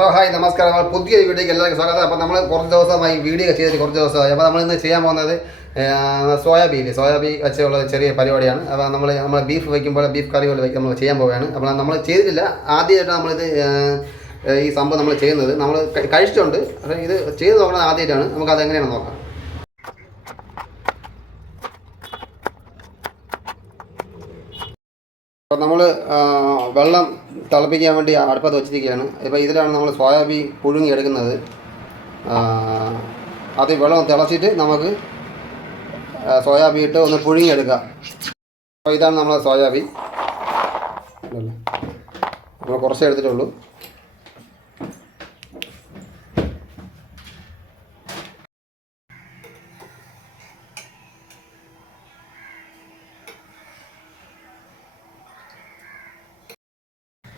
Hi നമസ്കാരം. പുതിയ വീഡിയോയ്ക്ക് എല്ലാവർക്കും സ്വാഗതം. അപ്പോൾ നമ്മൾ കുറച്ച് ദിവസമായി വീഡിയോ ചെയ്തിട്ട് കുറച്ച് ദിവസമായി. അപ്പോൾ നമ്മളിന്ന് ചെയ്യാൻ പോകുന്നത് സോയാബീൻ വെച്ചുള്ള ചെറിയ പരിപാടിയാണ്. അപ്പോൾ നമ്മൾ ബീഫ് വയ്ക്കുമ്പോൾ ബീഫ് കറി പോലെ നമ്മൾ ചെയ്യാൻ പോവുകയാണ്. അപ്പോൾ നമ്മൾ ചെയ്തിട്ടില്ല, ആദ്യമായിട്ട് നമ്മളിത് ഈ സംഭവം നമ്മൾ ചെയ്യുന്നത്. നമ്മൾ കഴിച്ചിട്ടുണ്ട്, ഇത് ചെയ്ത് നോക്കുന്നത് ആദ്യമായിട്ടാണ്. നമുക്കത് എങ്ങനെയാണെന്ന് നോക്കാം. അപ്പോൾ നമ്മൾ വെള്ളം തിളപ്പിക്കാൻ വേണ്ടി അടുപ്പത്ത് വെച്ചിരിക്കുകയാണ്. ഇപ്പോൾ ഇതിലാണ് നമ്മൾ സോയാബീൻ പുഴുങ്ങി എടുക്കുന്നത്. അത് വെള്ളം തിളച്ചിട്ട് നമുക്ക് സോയാബീൻ ഇട്ട് ഒന്ന് പുഴുങ്ങിയെടുക്കാം. അപ്പോൾ ഇതാണ് നമ്മളെ സോയാബീൻ. നമ്മൾ കുറച്ചേ എടുത്തിട്ടുള്ളൂ.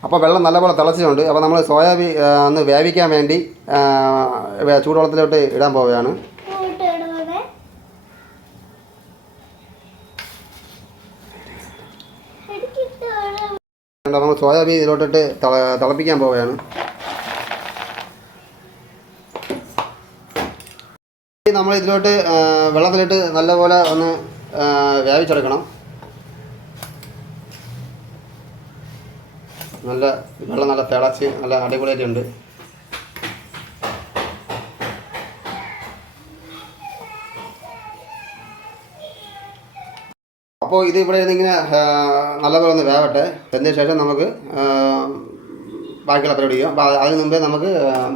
അപ്പോൾ വെള്ളം നല്ലപോലെ തിളച്ചിട്ടുണ്ട്. അപ്പോൾ നമ്മൾ സോയാബീൻ ഒന്ന് വേവിക്കാൻ വേണ്ടി ചൂടുവെള്ളത്തിലോട്ട് ഇടാൻ പോവുകയാണ്. നമ്മൾ സോയാബീൻ ഇതിലോട്ടിട്ട് തിളപ്പിക്കാൻ പോവുകയാണ്. നമ്മൾ ഇതിലോട്ട് വെള്ളത്തിലിട്ട് നല്ലപോലെ ഒന്ന് വേവിച്ചെടുക്കണം. വെള്ളം നല്ല തിളച്ച് നല്ല അടിപൊളിയായിട്ടുണ്ട്. അപ്പോൾ ഇത് ഇവിടെ ഇങ്ങനെ നല്ലപോലെ ഒന്ന് വേവട്ടെ. അതിന് ശേഷം നമുക്ക് ബാക്കിയുള്ള പരിപാടി ചെയ്യാം. അപ്പോൾ അതിന് മുമ്പേ നമുക്ക്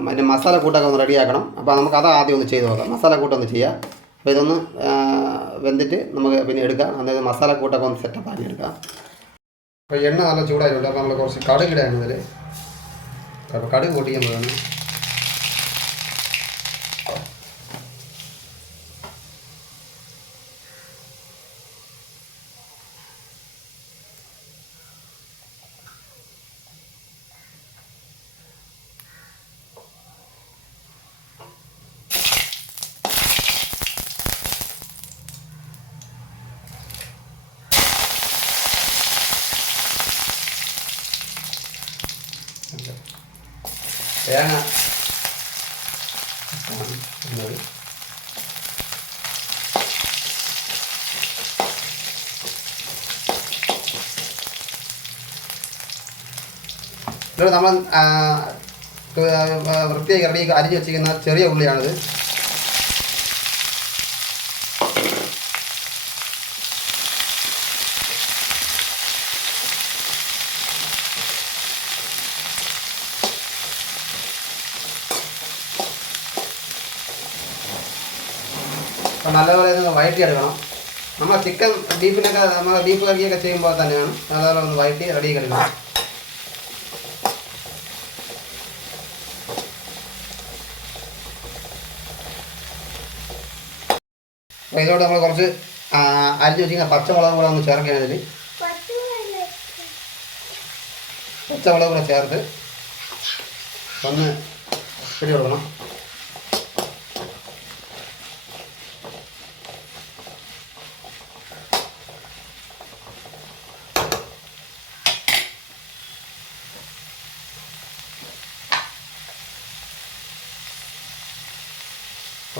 അതിൻ്റെ മസാല കൂട്ടൊക്കെ ഒന്ന് റെഡിയാക്കണം. അപ്പോൾ നമുക്ക് അത് ആദ്യം ഒന്ന് ചെയ്ത് നോക്കാം. മസാല കൂട്ടൊന്ന് ചെയ്യാം. അപ്പോൾ ഇതൊന്ന് വെന്തിട്ട് നമുക്ക് പിന്നെ എടുക്കാം. അതായത് മസാല കൂട്ടൊക്കെ ഒന്ന് സെറ്റപ്പ് ആക്കി എടുക്കാം. അപ്പോൾ എണ്ണ നല്ല ചൂടായിട്ടുണ്ട്. അപ്പോൾ നമ്മൾ കുറച്ച് കടുകിടാണ് ഇതിൽ. അപ്പോൾ കടുക് പൊട്ടിക്കുമ്പോഴാണ് തേങ്ങ ഇത് നമ്മൾ വൃത്തിയാക്കി റെഡി അരിഞ്ഞ് വെച്ചിരിക്കുന്ന ചെറിയ ഉള്ളിയാണിത്. നല്ലപോലെ ഒന്ന് വഴറ്റിയെടുക്കണം. നമ്മൾ ചിക്കൻ ബീഫിനൊക്കെ നമ്മൾ ബീഫ് കറിയൊക്കെ ചെയ്യുമ്പോൾ തന്നെയാണ് നല്ലപോലെ ഒന്ന് വഴറ്റി റെഡിയാക്കി എടുക്കണം. അപ്പോൾ ഇതോടെ നമ്മൾ കുറച്ച് അരിഞ്ഞ് വെച്ചിരിക്കുന്ന പച്ചമുളക് കൂടെ ഒന്ന് ചേർക്കുകയാണ്. ഇതിൽ പച്ചമുളക് കൂടെ ചേർത്ത് ഒന്ന് പിടി കൊടുക്കണം.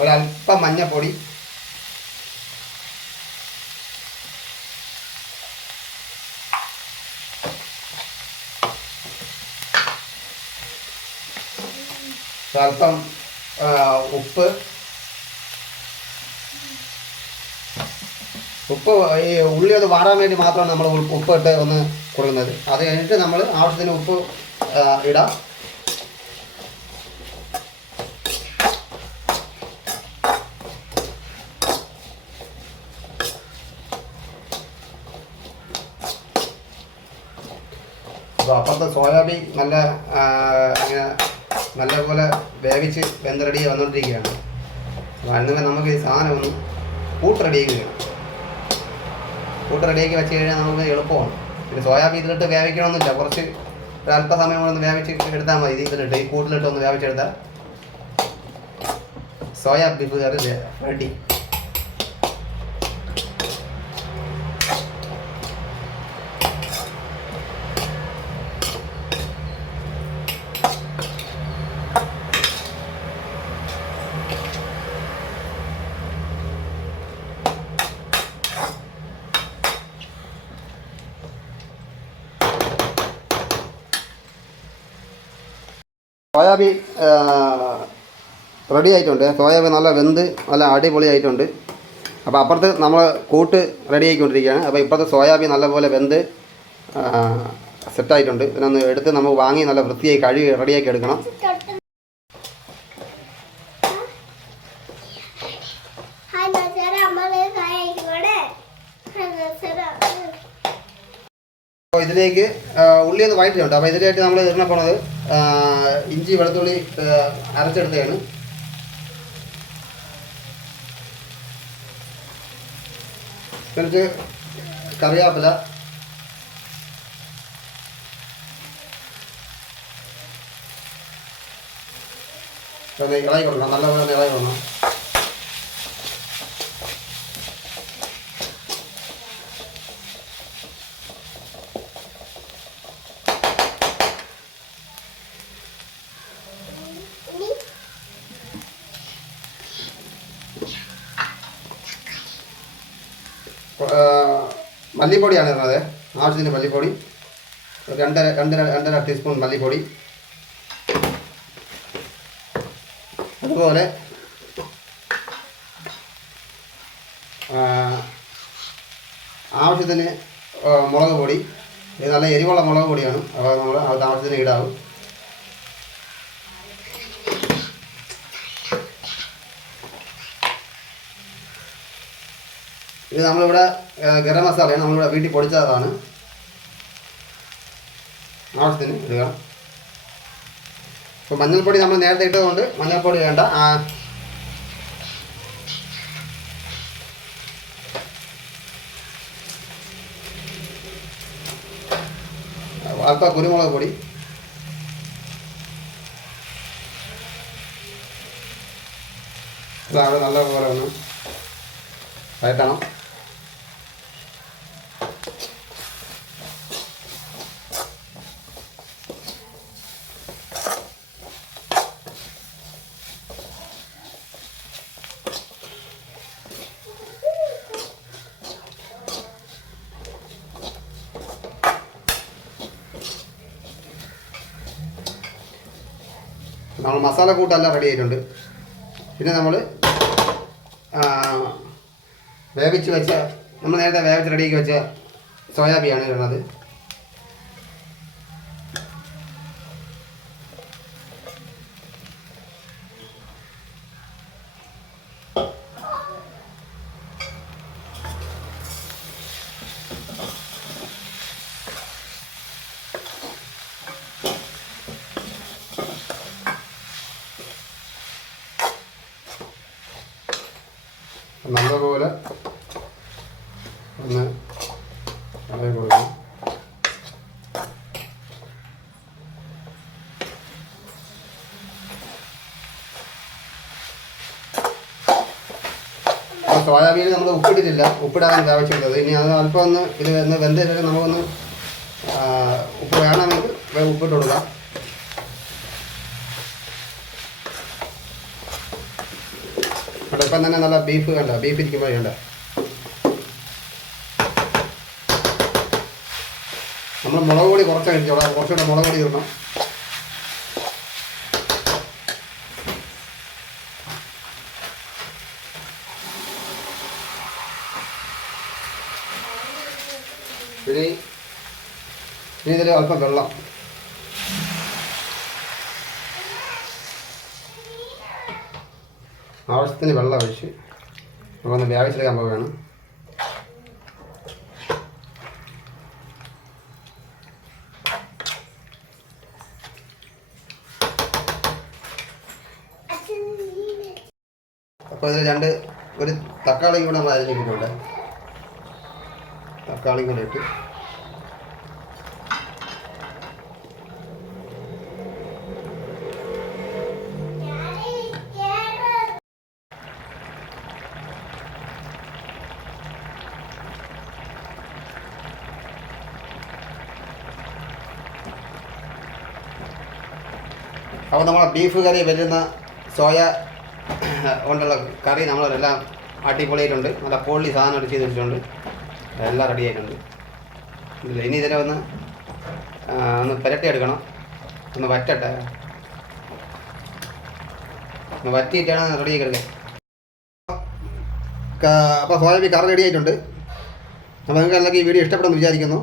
ഒരല്പം മഞ്ഞപ്പൊടി, അല്പം ഉപ്പ്. ഈ ഉള്ളി ഒന്ന് വാടാൻ വേണ്ടി മാത്രമാണ് നമ്മൾ ഉപ്പിട്ട് ഒന്ന് കൊടുക്കുന്നത്. അത് കഴിഞ്ഞിട്ട് നമ്മൾ ആവശ്യത്തിന് ഉപ്പ് ഇടാം. അപ്പോൾ അപ്പുറത്തെ സോയാബീൻ ഇങ്ങനെ നല്ലപോലെ വേവിച്ച് വെന്ത് റെഡി വന്നുകൊണ്ടിരിക്കുകയാണ്. അപ്പോൾ അതിന് നമുക്ക് ഈ സാധനം ഒന്ന് കൂട്ട് റെഡിയാക്കി വേണം. കൂട്ട് റെഡിയാക്കി വെച്ച് കഴിഞ്ഞാൽ നമുക്ക് എളുപ്പമാണ്. പിന്നെ സോയാബീൻ ഇതിലിട്ട് വേവിക്കണമെന്നില്ല, കുറച്ച് ഒരല്പസമയം കൂടെ ഒന്ന് വേവിച്ച് എടുത്താൽ മതി. ഇതിലിട്ട് ഈ കൂട്ടിലിട്ട് ഒന്ന് വേവിച്ചെടുത്താൽ സോയാ ബീഫ് കറി റെഡി. സോയാബീൻ റെഡി ആയിട്ടുണ്ട്. സോയാബീൻ നല്ല വെന്ത് നല്ല അടിപൊളി ആയിട്ടുണ്ട്. അപ്പോൾ അപ്പുറത്ത് നമ്മൾ കൂട്ട് റെഡി ആയിക്കൊണ്ടിരിക്കുകയാണ്. അപ്പോൾ ഇപ്പോഴത്തെ സോയാബീൻ നല്ലപോലെ വെന്ത് സെറ്റായിട്ടുണ്ട്. ഇതിനൊന്ന് എടുത്ത് നമുക്ക് വാങ്ങി നല്ല വൃത്തിയായി കഴുകി റെഡിയാക്കി എടുക്കണം. അപ്പോൾ ഇതിലേക്ക് ഉള്ളി ഒന്ന് വഴറ്റിട്ടുണ്ട്. അപ്പോൾ ഇതിലായിട്ട് നമ്മൾ ഇടണ പോണത് ഇഞ്ചി വെളുത്തുള്ളി അരച്ചെടുത്തതാണ്. കുറച്ച് കറിവേപ്പില, ഇളകി കൊടുക്കണം, നല്ലപോലെ ഇളകി കൊടുക്കണം. മല്ലിപ്പൊടിയാണ് ഇടുന്നത്. ആവശ്യത്തിന് മല്ലിപ്പൊടി, രണ്ടര ടീസ്പൂൺ മല്ലിപ്പൊടി. അതുപോലെ ആവശ്യത്തിന് മുളക് പൊടി. ഇത് നല്ല എരിവുള്ള മുളക് പൊടിയാണ്. അപ്പോൾ നമ്മൾ അത് ആവശ്യത്തിന് ഇടാവും. ഇത് നമ്മളിവിടെ ഗരം മസാലയാണ്, നമ്മളിവിടെ വീട്ടിൽ പൊടിച്ചതാണ്. ആവശ്യത്തിന് ഇടുക. ഇപ്പോൾ മഞ്ഞൾപ്പൊടി നമ്മൾ നേരത്തെ ഇട്ടതുകൊണ്ട് മഞ്ഞൾപ്പൊടി വേണ്ട. അല്പം കുരുമുളക് പൊടി. ഇതാണ് നല്ലപോലെ ഒന്ന് വഴറ്റണം. നമ്മൾ മസാല കൂട്ടെല്ലാം റെഡി ആയിട്ടുണ്ട്. പിന്നെ നമ്മൾ വേവിച്ച് വെച്ച, നമ്മൾ നേരത്തെ വേവിച്ച് റെഡിയാക്കി വെച്ച സോയാബീനാണ് ഇടുന്നത്. നല്ലപോലെ ഒന്ന് ഇളകി കൊടുക്കണം. സോയാബീൻ നമ്മൾ ഉപ്പിട്ടിട്ടില്ല, ഉപ്പിടാൻ ആവശ്യമുള്ളത്. ഇനി അത് അല്പം ഒന്ന് ഇത് വെന്ത് കഴിഞ്ഞാൽ നമുക്കൊന്ന് ഉപ്പ് വേണമെങ്കിൽ ഉപ്പിട്ട് കൊടുക്കാം. ഇപ്പം തന്നെ നല്ല ബീഫ് കണ്ട, ബീഫ് ഇരിക്കുമ്പോൾ വേണ്ട. നമ്മൾ മുളക് പൊടി കുറച്ച് കഴിച്ചോളാം, കുറച്ചുകൂടെ മുളക് പൊടി ഇടണം. ഇനി ഇതിൽ അല്പം വെള്ളം. ആവശ്യത്തിന് വെള്ളം ഒഴിച്ച് നമുക്കൊന്ന് വേവിച്ചെടുക്കാൻ പോവുകയാണ്. അപ്പോൾ ഇതിൽ ഒരു തക്കാളിയും കൂടെ നമ്മൾ അരിഞ്ഞിട്ടുണ്ട്. തക്കാളിയും കൂടെ ഇട്ട് അപ്പോൾ നമ്മളെ ബീഫ് കറി വരുന്ന സോയ കൊണ്ടുള്ള കറി നമ്മളെല്ലാം അടിപൊളിയായിട്ടുണ്ട്. നല്ല പൊള്ളി സാധനം അടിച്ച് വെച്ചിട്ടുണ്ട്. എല്ലാം റെഡി ആയിട്ടുണ്ട്. ഇനി ഇതിനെ ഒന്ന് പുരട്ടിയെടുക്കണം, ഒന്ന് വറ്റട്ടെ. വറ്റിയിട്ടാണ് റെഡിയാക്കി എടുക്കുക. അപ്പോൾ സോയാബീൻ കറി റെഡി ആയിട്ടുണ്ട്. അപ്പോൾ നിങ്ങൾക്ക് എല്ലാവർക്കും ഈ വീഡിയോ ഇഷ്ടപ്പെടുമെന്ന് വിചാരിക്കുന്നു.